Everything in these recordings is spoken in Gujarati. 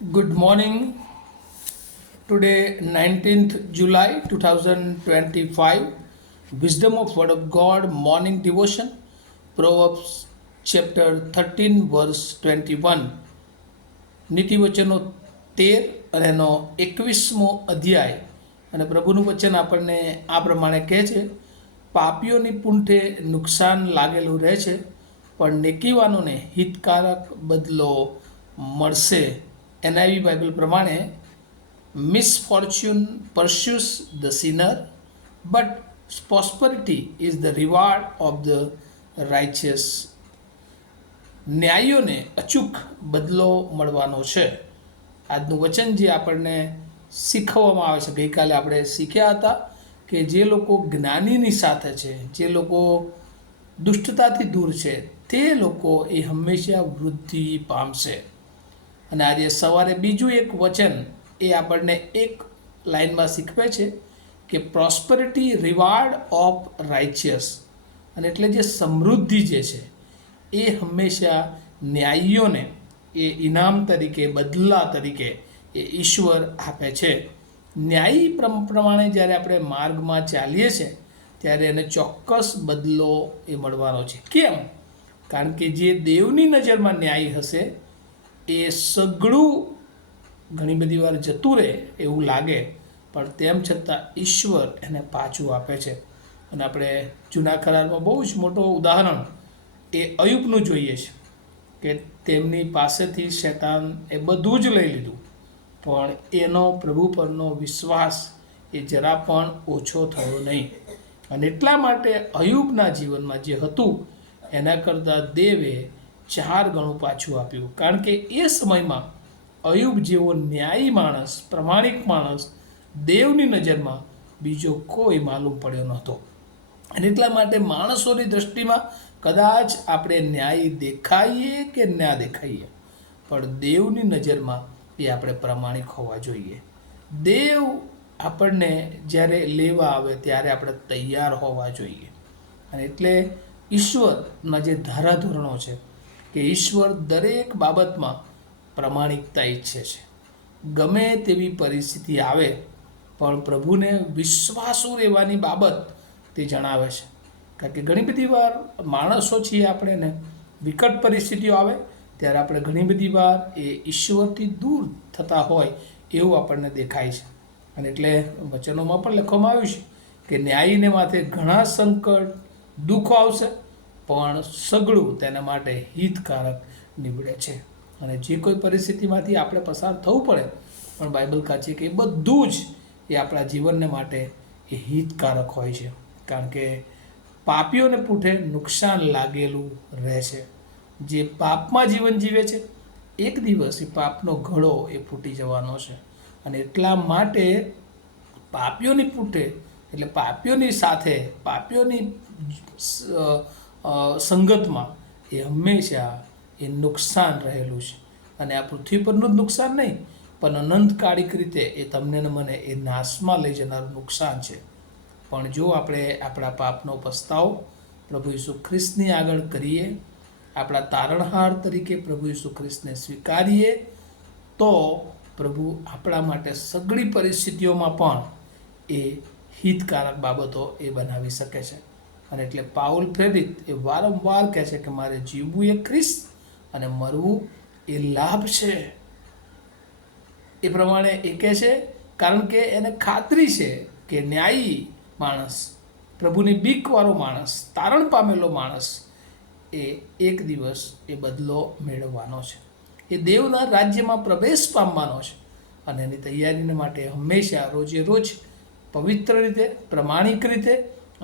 Good morning. Today, 19th July 2025, Wisdom of Word of God Morning Devotion, Proverbs chapter 13, verse 21. નીતિવચનો 13 અને એનો 21મો અધ્યાય. અને પ્રભુનું વચન આપણને આ પ્રમાણે કહે છે, પાપીઓની પૂંઠે નુકસાન લાગેલું રહે છે, પણ નેકીવાનોને હિતકારક બદલો મળશે. એનઆઈવી બાઇબલ પ્રમાણે, misfortune pursues the sinner, but prosperity is the reward of the righteous. ન્યાયીઓને અચૂક બદલો મળવાનો છે. આજનું વચન જે આપણને શીખવવામાં આવે છે, ગઈકાલે આપણે શીખ્યા હતા કે જે લોકો જ્ઞાનીની સાથે છે, જે લોકો દુષ્ટતાથી દૂર છે, તે લોકો એ હંમેશા વૃદ્ધિ પામશે. અને આજે સવારે બીજું એક વચન એ આપણને એક લાઇનમાં શીખવે છે કે પ્રોસ્પરિટી રિવાર્ડ ઓફ રાઇચિયસ. અને એટલે જે સમૃદ્ધિ જે છે એ હંમેશા ન્યાયીઓને એ ઇનામ તરીકે, બદલા તરીકે એ ઈશ્વર આપે છે. ન્યાયી પ્રમાણે જ્યારે આપણે માર્ગમાં ચાલીએ છીએ ત્યારે એને ચોક્કસ બદલો એ મળવાનો છે. કેમ? કારણ કે જે દેવની નજરમાં ન્યાયી હશે એ સઘળું ઘણી બધી વાર જતું રહે એવું લાગે, પણ તેમ છતાં ઈશ્વર એને પાછું આપે છે. અને આપણે જૂના કરારમાં બહુ જ મોટો ઉદાહરણ એ અયુબનું જોઈએ છે કે તેમની પાસેથી શૈતાન એ બધું જ લઈ લીધું, પણ એનો પ્રભુ પરનો વિશ્વાસ એ જરા પણ ઓછો થયો નહીં. અને એટલા માટે અયુબના જીવનમાં જે હતું એના કરતાં દેવે 4 ગણું પાછું આપ્યું. કારણ કે એ સમયમાં અયુબ જેવો ન્યાયી માણસ, પ્રમાણિક માણસ દેવની નજરમાં બીજો કોઈ માલુમ પડ્યો નહોતો. અને એટલા માટે માણસોની દૃષ્ટિમાં કદાચ આપણે ન્યાયી દેખાઈએ કે ના દેખાઈએ, પણ દેવની નજરમાં એ આપણે પ્રમાણિક હોવા જોઈએ. દેવ આપણને જ્યારે લેવા આવે ત્યારે આપણે તૈયાર હોવા જોઈએ. અને એટલે ઈશ્વરના જે ધારાધોરણો છે કે ઈશ્વર દરેક બાબતમાં પ્રમાણિકતા ઈચ્છે છે. ગમે તેવી પરિસ્થિતિ આવે પણ પ્રભુને વિશ્વાસુ રહેવાની બાબત તે જણાવે છે. કારણ કે ઘણી બધી વાર માણસો છીએ આપણે, ને વિકટ પરિસ્થિતિઓ આવે ત્યારે આપણે ઘણી બધી વાર એ ઈશ્વરથી દૂર થતા હોય એવું આપણને દેખાય છે. અને એટલે વચનોમાં પણ લખવામાં આવ્યું છે કે ન્યાયીને માથે ઘણા સંકટ, દુઃખો આવશે, પણ સઘળું તેના માટે હિતકારક નીવડે છે. અને જે કોઈ પરિસ્થિતિમાંથી આપણે પસાર થવું પડે, પણ બાઇબલ કાચી કે એ બધું જ એ આપણા જીવનને માટે એ હિતકારક હોય છે. કારણ કે પાપીઓને પૂઠે નુકસાન લાગેલું રહે છે. જે પાપમાં જીવન જીવે છે એક દિવસ એ પાપનો ઘડો એ ફૂટી જવાનો છે. અને એટલા માટે પાપીઓની પૂઠે એટલે પાપીઓની સાથે, પાપીઓની સંગતમાં એ હંમેશા એ નુકસાન રહેલું છે. અને આ પૃથ્વી પરનું જ નુકસાન નહીં, પણ અનંતકાળિક રીતે એ તમને ને મને એ નાશમાં લઈ જનારું નુકસાન છે. પણ જો આપણે આપણા પાપનો પસ્તાવો પ્રભુ ઈસુ ખ્રિસ્તની આગળ કરીએ, આપણા તારણહાર તરીકે પ્રભુ ઈસુ ખ્રિસ્તને સ્વીકારીએ, તો પ્રભુ આપણા માટે સઘળી પરિસ્થિતિઓમાં પણ એ હિતકારક બાબતો એ બનાવી શકે છે. અને એટલે પાઉલ પ્રેરિત એ વારંવાર કહે છે કે મારે જીવવું એ ખ્રિસ્ત અને મરવું એ લાભ છે. એ પ્રમાણે એ કહે છે કારણ કે એને ખાતરી છે કે ન્યાયી માણસ, પ્રભુની બીકવાળો માણસ, તારણ પામેલો માણસ એ એક દિવસ એ બદલો મેળવવાનો છે. એ દેવના રાજ્યમાં પ્રવેશ પામવાનો છે. અને એની તૈયારીને માટે હંમેશા રોજે રોજ પવિત્ર રીતે, પ્રમાણિક રીતે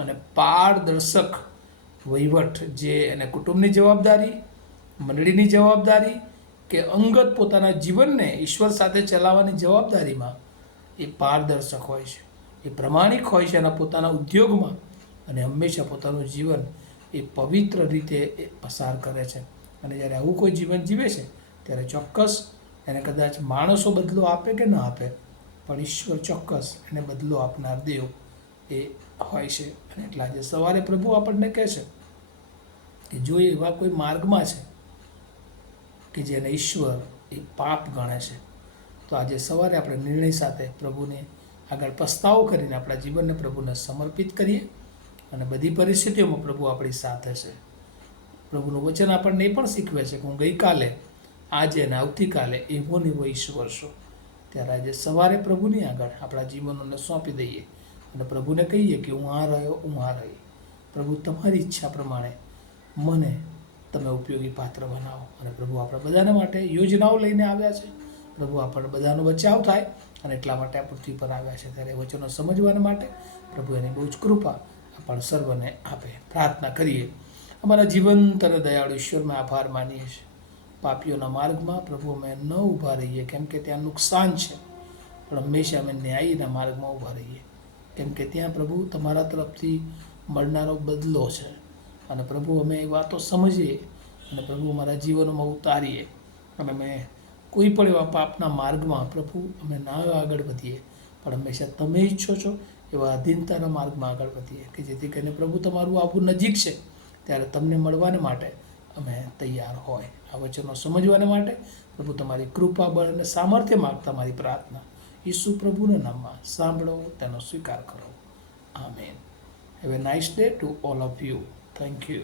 અને પારદર્શક વહીવટ, જે એને કુટુંબની જવાબદારી, મંડળીની જવાબદારી કે અંગત પોતાના જીવનને ઈશ્વર સાથે ચલાવવાની જવાબદારીમાં એ પારદર્શક હોય છે, એ પ્રમાણિક હોય છે એના પોતાના ઉદ્યોગમાં, અને હંમેશા પોતાનું જીવન એ પવિત્ર રીતે એ પસાર કરે છે. અને જ્યારે આવું કોઈ જીવન જીવે છે ત્યારે ચોક્કસ એને કદાચ માણસો બદલો આપે કે ન આપે, પણ ઈશ્વર ચોક્કસ એને બદલો આપનાર દેવ એ હોય છે. અને એટલે આજે સવારે પ્રભુ આપણને કહે છે કે જો એવા કોઈ માર્ગમાં છે કે જેને ઈશ્વર એ પાપ ગણે છે, તો આજે સવારે આપણે નિર્ણય સાથે પ્રભુને આગળ પસ્તાવો કરીને આપણા જીવનને પ્રભુને સમર્પિત કરીએ અને બધી પરિસ્થિતિઓમાં પ્રભુ આપણી સાથે છે. પ્રભુનું વચન આપણને એ પણ શીખવે છે કે હું ગઈકાલે, આજે અને આવતીકાલે એવો ને એવો ઈશ્વર છું. ત્યારે આજે સવારે પ્રભુની આગળ આપણા જીવનોને સોંપી દઈએ અને પ્રભુને કહીએ કે હું આ રહ્યો, હું આ રહી. પ્રભુ, તમારી ઈચ્છા પ્રમાણે મને તમે ઉપયોગી પાત્ર બનાવો. અને પ્રભુ આપણા બધાના માટે યોજનાઓ લઈને આવ્યા છે. પ્રભુ આપણને બધાનો બચાવ થાય અને એટલા માટે આ પૃથ્વી પર આવ્યા છે. ત્યારે વચનો સમજવાના માટે પ્રભુ એની બહુ જ કૃપા આપણ સર્વને આપે. પ્રાર્થના કરીએ. અમારા જીવંત અને દયાળુ ઈશ્વરમાં આભાર માનીએ છીએ. પાપીઓના માર્ગમાં પ્રભુ અમે ન ઊભા રહીએ, કેમ કે ત્યાં નુકસાન છે, પણ હંમેશા અમે ન્યાયીના માર્ગમાં ઊભા રહીએ, કેમ કે ત્યાં પ્રભુ તમારા તરફથી મળનારો બદલો છે. અને પ્રભુ અમે એ વાતો સમજીએ અને પ્રભુ અમારા જીવનમાં ઉતારીએ અને અમે કોઈ પણ એવા પાપના માર્ગમાં પ્રભુ અમે ના આગળ વધીએ, પણ હંમેશા તમે ઈચ્છો છો એવા અધીનતાના માર્ગમાં આગળ વધીએ, કે જેથી કરીને પ્રભુ તમારું આવું નજીક છે ત્યારે તમને મળવાને માટે અમે તૈયાર હોય. આ વચનો સમજવાને માટે પ્રભુ તમારી કૃપા, બળ અને સામર્થ્ય માગતા મારી પ્રાર્થના ઈસુ પ્રભુના નામમાં સાંભળો, તેનો સ્વીકાર કરો. Amen. Have a nice day to all of you. Thank you.